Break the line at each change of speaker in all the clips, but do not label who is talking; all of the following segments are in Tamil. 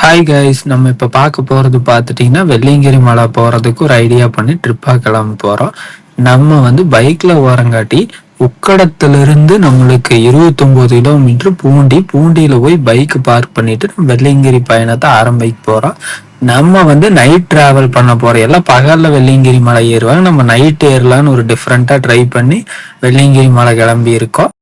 ஹாய் கைஸ் நம்ம இப்போ பார்க்க போகிறது பார்த்துட்டிங்கன்னா வெள்ளியங்கிரி மலை போகிறதுக்கு ஒரு ஐடியா பண்ணி ட்ரிப்பாக கிளம்ப போகிறோம் நம்ம வந்து பைக்கில் ஓரங்காட்டி உக்கடத்திலிருந்து நம்மளுக்கு இருபத்தொம்போது கிலோமீட்டர் பூண்டி பூண்டியில் போய் பைக் பார்க் பண்ணிட்டு நம்ம வெள்ளியங்கிரி பயணத்தை ஆரம்பிக்க போகிறோம் நம்ம வந்து நைட் டிராவல் பண்ண போகிறோம் எல்லாம் பகலில் வெள்ளியங்கிரி மலை ஏறுவாங்க. நம்ம நைட் ஏறலான்னு ஒரு டிஃப்ரெண்ட்டாக ட்ரை பண்ணி வெள்ளியங்கிரி மலை கிளம்பி இருக்கோம்.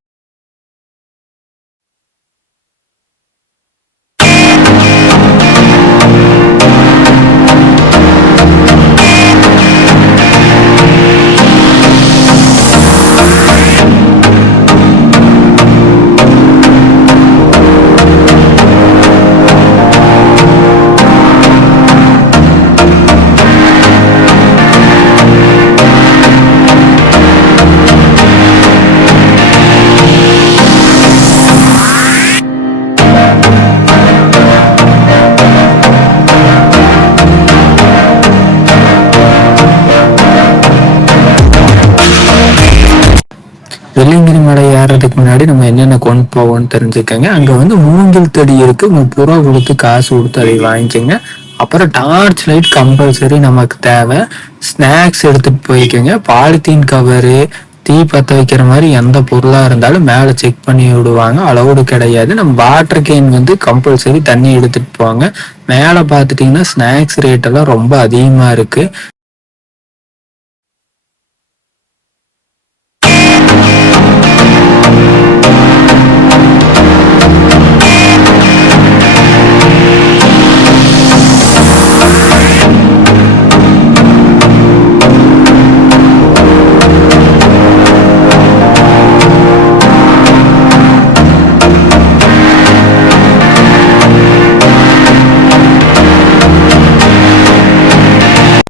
வெள்ளிங்கிரி மலை ஏறதுக்கு முன்னாடி நம்ம என்னென்ன கொண்டு போவோம்னு தெரிஞ்சுக்கோங்க. அங்க வந்து மூங்கில் தடி இருக்கு. முப்பது ரூபா கொடுத்து காசு கொடுத்து அதை வாங்கிக்கோங்க. அப்புறம் டார்ச் லைட் கம்பல்சரி நமக்கு தேவை. ஸ்நாக்ஸ் எடுத்துட்டு போய்க்கோங்க. பாலித்தீன் கவரு தீ பற்ற வைக்கிற மாதிரி எந்த பொருளாக இருந்தாலும் மேலே செக் பண்ணி விடுவாங்க. அளவுடு கிடையாது. நம்ம வாட்டர் கேன் வந்து கம்பல்சரி தண்ணி எடுத்துகிட்டு போவாங்க மேலே பார்த்துட்டிங்கன்னா ஸ்நாக்ஸ் ரேட்டெல்லாம் ரொம்ப அதிகமாக இருக்குது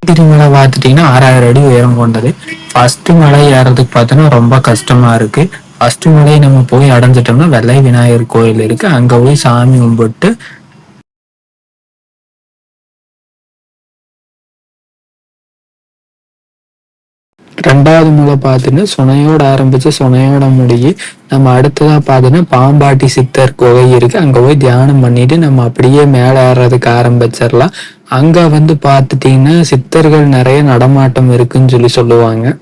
கிரி மலை பார்த்துட்டிங்கன்னா ஆறாயிரம் அடி உயரம் கொண்டது. ஃபர்ஸ்ட் மலை ஏறதுக்கு பார்த்தோன்னா ரொம்ப கஷ்டமா இருக்கு. ஃபர்ஸ்ட் மலையை நம்ம போய் அடைஞ்சிட்டோம்னா வெள்ளை விநாயகர் கோயில் இருக்கு. அங்க போய் சாமி கும்பிட்டு ரெண்டாவது மலை பார்த்தீங்கன்னா சுனையோட ஆரம்பிச்சு சுனையோட முடியி நம்ம அடுத்ததா பார்த்தீங்கன்னா பாம்பாட்டி சித்தர் குகை இருக்கு. அங்க போய் தியானம் பண்ணிட்டு நம்ம அப்படியே மேலே ஏறதுக்கு ஆரம்பிச்சிடலாம். அங்க வந்து பார்த்துட்டீங்கன்னா சித்தர்கள் நிறைய நடமாட்டம் இருக்குன்னு சொல்லி சொல்லுவாங்க.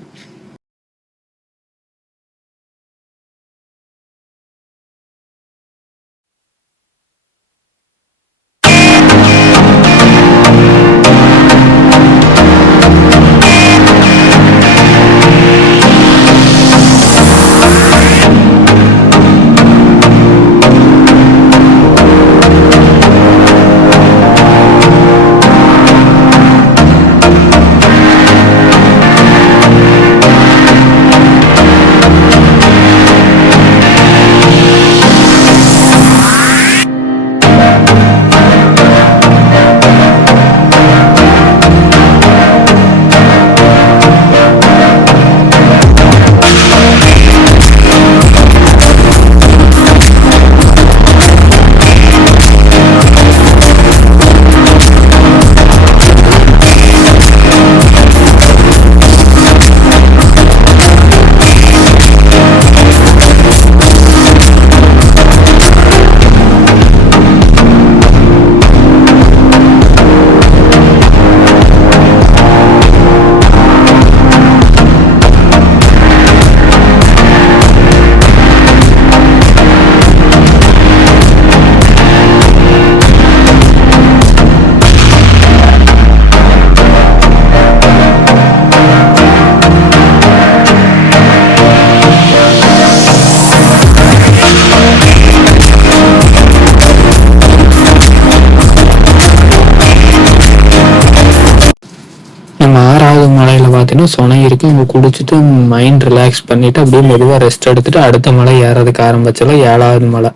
நம்ம மலையில பார்த்தீங்கன்னா சுனை இருக்கு. இங்க குடிச்சிட்டு மைண்ட் ரிலாக்ஸ் பண்ணிட்டு அப்படியே மெதுவா ரெஸ்ட் எடுத்துட்டு அடுத்த மலை ஏறதுக்கு ஆரம்பிச்சலாம் ஏழாவது மலை.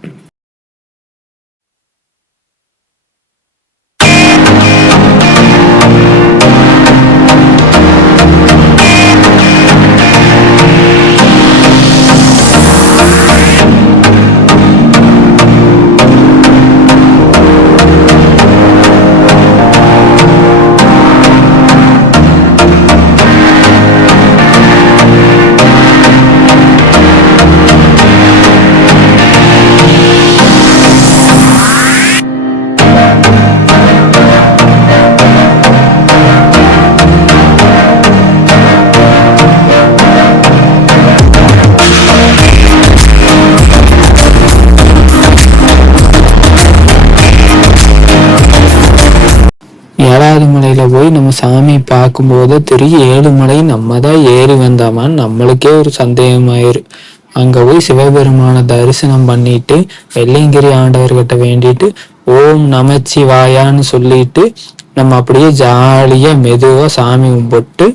ஏழுமலையில போய் நம்ம சாமி பார்க்கும்போது தெரியும் ஏழுமலை நம்ம தான் ஏறி வந்தாமான்னு நம்மளுக்கே ஒரு சந்தேகமாயிரு. அங்க போய் சிவபெருமான தரிசனம் பண்ணிட்டு வெள்ளையங்கிரி ஆண்டவர்கிட்ட வேண்டிட்டு ஓம் நமச்சிவாயான்னு சொல்லிட்டு நம்ம அப்படியே ஜாலியா மெதுவா சாமி கும்பிட்டு